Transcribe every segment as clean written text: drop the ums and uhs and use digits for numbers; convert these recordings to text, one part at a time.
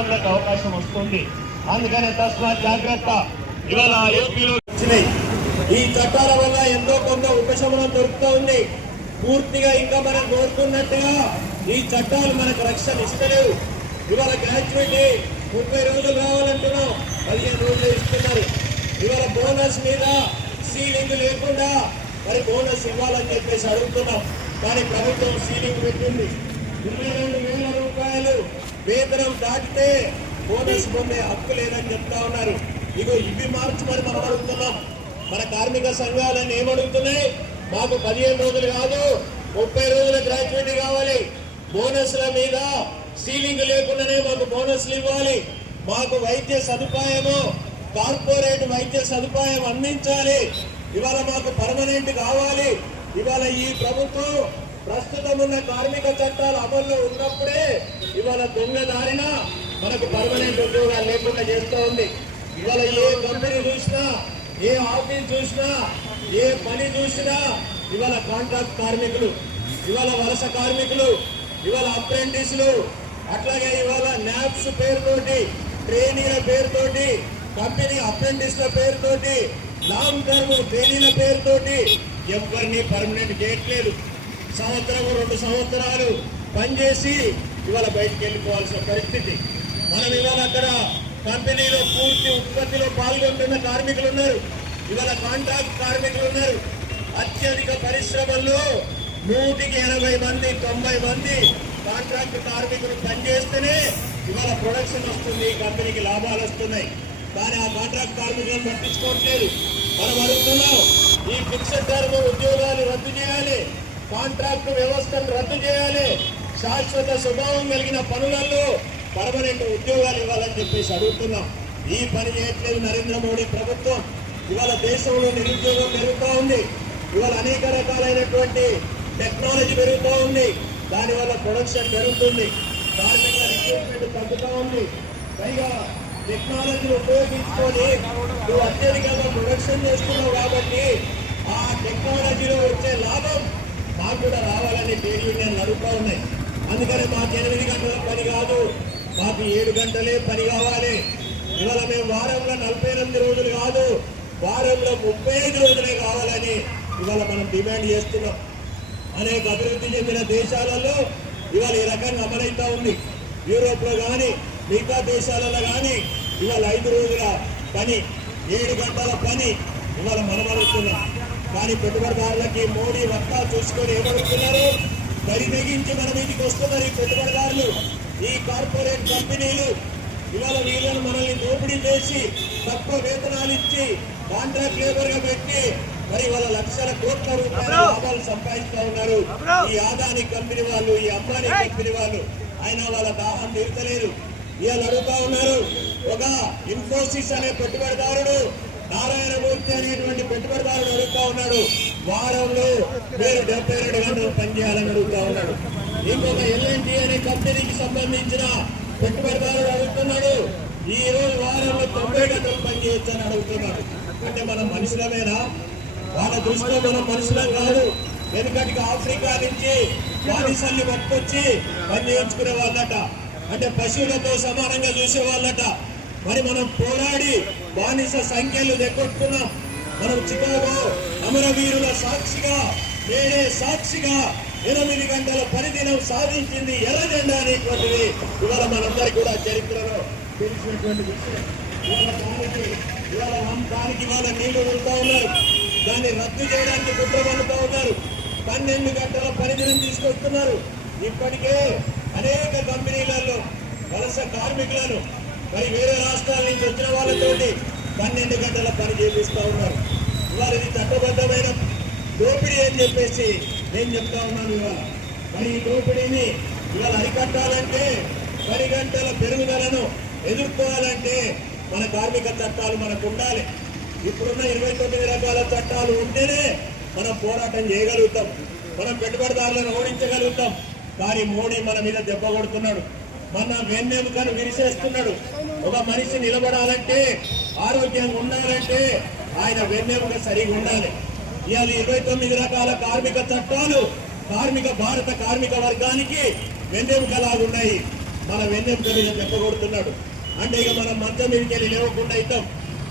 ఇబ్బందులకు అవకాశం వస్తుంది. అందుకనే తస్మాత్ జాగ్రత్త. ఇవాళ ఏపీలో వచ్చినాయి ఈ చట్టాల వల్ల ఎంతో కొంత ఉపశమనం దొరుకుతూ ఉంది. పూర్తిగా ఇంకా మనం కోరుకున్నట్టుగా ఈ చట్టాలు మనకు రక్షణ ఇస్తలేవు. ఇవాళ గ్రాడ్యుయేటీ 30 రోజులు రావాలంటున్నాం, 15 రోజులు ఇస్తున్నారు. ఇవాళ బోనస్ మీద సీలింగ్ లేకుండా మరి బోనస్ ఇవ్వాలని చెప్పేసి అడుగుతున్నాం. కానీ ప్రభుత్వం సీలింగ్ పెట్టింది. 22,000 రూపాయలు వేతనం దాటితే బోనస్ పొందే హక్కు లేదని చెప్తా ఉన్నారు. ఇగో ఇవి మార్చమని మనం అడుగుతున్నాం. మన కార్మిక సంఘాలను ఏమడుగుతున్నాయి? మాకు 15 రోజులు కాదు 30 రోజుల గ్రాడ్యుయేటీ కావాలి. బోనస్ల మీద సీలింగ్ లేకుండానే మాకు బోనస్లు ఇవ్వాలి. మాకు వైద్య సదుపాయము కార్పొరేట్ వైద్య సదుపాయం అందించాలి. ఇవాళ మాకు పర్మనెంట్ కావాలి. ఇవాళ ఈ ప్రభుత్వం ప్రస్తుతం ఉన్న కార్మిక చట్టాలు అమల్లో ఉన్నప్పుడే ఇవాళ దొంగదారిన మనకు పర్మనెంట్ ఉద్యోగాలు లేకుండా చేస్తూ ఉంది. ఇవాళ ఏ కంపెనీ చూసినా, ఏ ఆఫీస్ చూసినా, ఏ పని చూసినా ఇవాళ కాంట్రాక్ట్ కార్మికులు, ఇవాళ వలస కార్మికులు, ఇవాళ అప్రెంటిస్లు, అట్లాగే ఇవాళ న్యాప్స్ పేరుతోటి, ట్రైనీల పేరుతోటి, కంపెనీ అప్రెంటిస్ల పేరుతోటి, లాంగ్ టర్మ్ ట్రైనీల పేరుతోటి ఎవరిని పర్మనెంట్ చేయట్లేదు. సంవత్సరం 2 సంవత్సరాలు పనిచేసి ఇవాళ బయటకు వెళ్ళిపోవాల్సిన పరిస్థితి. మనం ఇవాళ అక్కడ కంపెనీలో పూర్తి ఉత్పత్తిలో పాల్గొంటున్న కార్మికులు ఉన్నారు. ఇవాళ కాంట్రాక్ట్ కార్మికులు ఉన్నారు. అత్యధిక పరిశ్రమల్లో 180 మంది 90 మంది కాంట్రాక్ట్ కార్మికులు పనిచేస్తేనే ఇవాళ ప్రొడక్షన్ వస్తుంది, కంపెనీకి లాభాలు వస్తున్నాయి. కానీ ఆ కాంట్రాక్ట్ కార్మికులను పట్టించుకోవట్లేదు. మనం అడుగుతున్నాం, ఈ ఫిక్స్డ్ టర్మ్ ఉద్యోగాలు రద్దు చేయాలి, కాంట్రాక్ట్ వ్యవస్థను రద్దు చేయాలి, శాశ్వత స్వభావం కలిగిన పనులలో పర్మనెంట్ ఉద్యోగాలు ఇవ్వాలని చెప్పేసి అడుగుతున్నాం. ఈ పని చేయట్లేదు నరేంద్ర మోడీ ప్రభుత్వం. ఇవాళ దేశంలో నిరుద్యోగం పెరుగుతూ ఉంది. ఇవాళ అనేక రకాలైనటువంటి టెక్నాలజీ పెరుగుతూ ఉంది. దానివల్ల ప్రొడక్షన్ పెరుగుతుంది, కార్మికుల రిక్రూట్మెంట్ తగ్గుతూ ఉంది. పైగా టెక్నాలజీని ఉపయోగించుకొని నువ్వు అత్యధికంగా ప్రొడక్షన్ చేస్తున్నావు కాబట్టి ఆ టెక్నాలజీలో వచ్చే లాభం మాకు కూడా రావాలని ట్రేడ్ యూనియన్లు అడుగుతూ ఉన్నాయి. అందుకని మాకు 8 గంటల పని కాదు, మాకు 7 గంటలే పని కావాలి. ఇవాళ మేము వారంలో 48 రోజులు కాదు, వారంలో 35 రోజులే కావాలని ఇవాళ మనం డిమాండ్ చేస్తున్నాం. అనేక అభివృద్ధి చెందిన దేశాలలో ఇవాళ ఈ రకంగా అమలవుతూ ఉంది. యూరోప్లో కానీ మిగతా దేశాలలో కానీ ఇవాళ 5 రోజుల పని, 7 గంటల పని ఇవాళ మనం అడుగుతున్నాం. కానీ పెట్టుబడిదారులకి మోడీ వక్తా చూసుకొని ఏమడుగుతున్నారు? బరి తెగించి మన మీదకి వస్తున్నారు ఈ పెట్టుబడిదారులు, ఈ కార్పొరేట్ కంపెనీలు. ఇవాళ వీళ్ళను మనల్ని దోపిడీ చేసి తక్కువ వేతనాలు ఇచ్చి కాంట్రాక్ట్ లేబర్ గా పెట్టి మరి వాళ్ళ లక్షల కోట్ల రూపాయల లాభాలు సంపాదిస్తూ ఉన్నారు ఈ ఆదాని కంపెనీ వాళ్ళు, ఈ అంబానీ కంపెనీ వాళ్ళు. అయినా వాళ్ళ దాహం తీర్చలేదు. ఇవాళ అడుగుతా ఉన్నారు, ఒక ఇన్ఫోసిస్ అనే పెట్టుబడిదారుడు, నారాయణమూర్తి అనేటువంటి పెట్టుబడిదారుడు అడుగుతా ఉన్నాడు, వారంలో మీరు 72 గంటలు పనిచేయాలని అడుగుతా ఉన్నాడు. ఇంకొక ఎల్ఎన్టీ అనే కంపెనీకి సంబంధించిన పెట్టుబడిదారుడు అడుగుతున్నాడు, ఈ రోజు వారంలో 90 గంటలు పనిచేయొచ్చు అని అడుగుతున్నాడు. అంటే మనం మనుషులమేనా? వాళ్ళ దృష్టిలో మనం మనుషులం కాదు. వెనుకటికి ఆఫ్రికా నుంచి బానిసల్ని పట్టుకొచ్చి పని చేయించుకునే వాళ్ళట, అంటే పశువులతో సమానంగా చూసే వాళ్ళట. మరి మనం పోరాడి బానిస సంఖ్యలు దెక్కొట్టుకున్నాం. మనం చికాగో అమరవీరుల సాక్షిగా, నేనే సాక్షిగా 8 గంటల పనిదినం సాధించింది ఎర్ర జెండా అనేటువంటిది ఇవాళ మనందరికీ కూడా చరిత్రలో తెలిసినటువంటి విషయం. ఇవాళ దానికి ఇవాళ నీళ్లు వెళ్తా ఉన్నారు, దాన్ని రద్దు చేయడానికి కుట్ర పడుతూ ఉన్నారు. 12 గంటల పనిదినం తీసుకొస్తున్నారు. ఇప్పటికే అనేక కంపెనీలలో వలస కార్మికులను మరి వేరే రాష్ట్రాల నుంచి వచ్చిన వాళ్ళతోటి 12 గంటల పని చేపిస్తూ ఉన్నారు. ఇవాళ ఇది చట్టబద్ధమైన దోపిడీ అని చెప్పేసి నేను చెప్తా ఉన్నాను. ఇవాళ మరి ఈ దోపిడీని ఇవాళ అరికట్టాలంటే 10 గంటల పెరుగుదలను ఎదుర్కోవాలంటే మన కార్మిక చట్టాలు మనకు ఉండాలి. ఇప్పుడున్న 29 రకాల చట్టాలు ఉంటేనే మనం పోరాటం చేయగలుగుతాం, మనం పెట్టుబడిదారులను ఓడించగలుగుతాం. కానీ మోడీ మన మీద దెబ్బ కొడుతున్నాడు, మన వెన్నెముకను విరిసేస్తున్నాడు. ఒక మనిషి నిలబడాలంటే, ఆరోగ్యంగా ఉండాలంటే ఆయన వెన్నెముక సరిగా ఉండాలి. ఇవాళ 29 రకాల కార్మిక చట్టాలు భారత కార్మిక వర్గానికి వెన్నెముకలాగున్నాయి. మన వెన్నెంక మీద చెప్పగొడుతున్నాడు. అంటే ఇక మనం మంచం మీదకి వెళ్ళి లేవకుండా అవుతాం,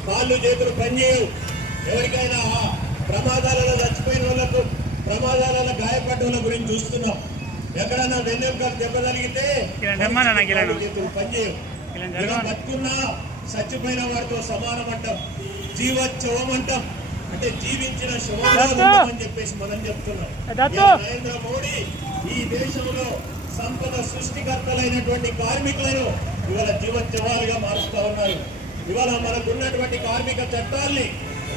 కాళ్ళు చేతులు పనిచేయవు. ఎవరికైనా ప్రమాదాలలో చచ్చిపోయిన వాళ్ళకు, ప్రమాదాలలో గాయపడ్డ వాళ్ళ గురించి చూస్తున్నాం. ఎక్కడైనా వెన్నెంకలు దెబ్బ కలిగితే చేతులు పనిచేయవు. ఇలా బతుకున్నా చచ్చిపోయిన వారితో సమానం అంటాం, జీవోత్సవం అంటాం. అంటే జీవించిన శవం చెప్పేసి మనం చెప్తున్నాం. నరేంద్ర మోడీ ఈ దేశంలో సంపద సృష్టికర్తలైనటువంటి కార్మికులను ఇవాళ జీవోత్సవాలుగా మారుస్తా ఉన్నారు. ఇవాళ మనకున్నటువంటి కార్మిక చట్టాల్ని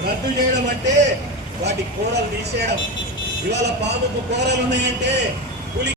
రద్దు చేయడం అంటే వాటి కూరలు తీసేయడం. ఇవాళ పాముకు కూరలు ఉన్నాయంటే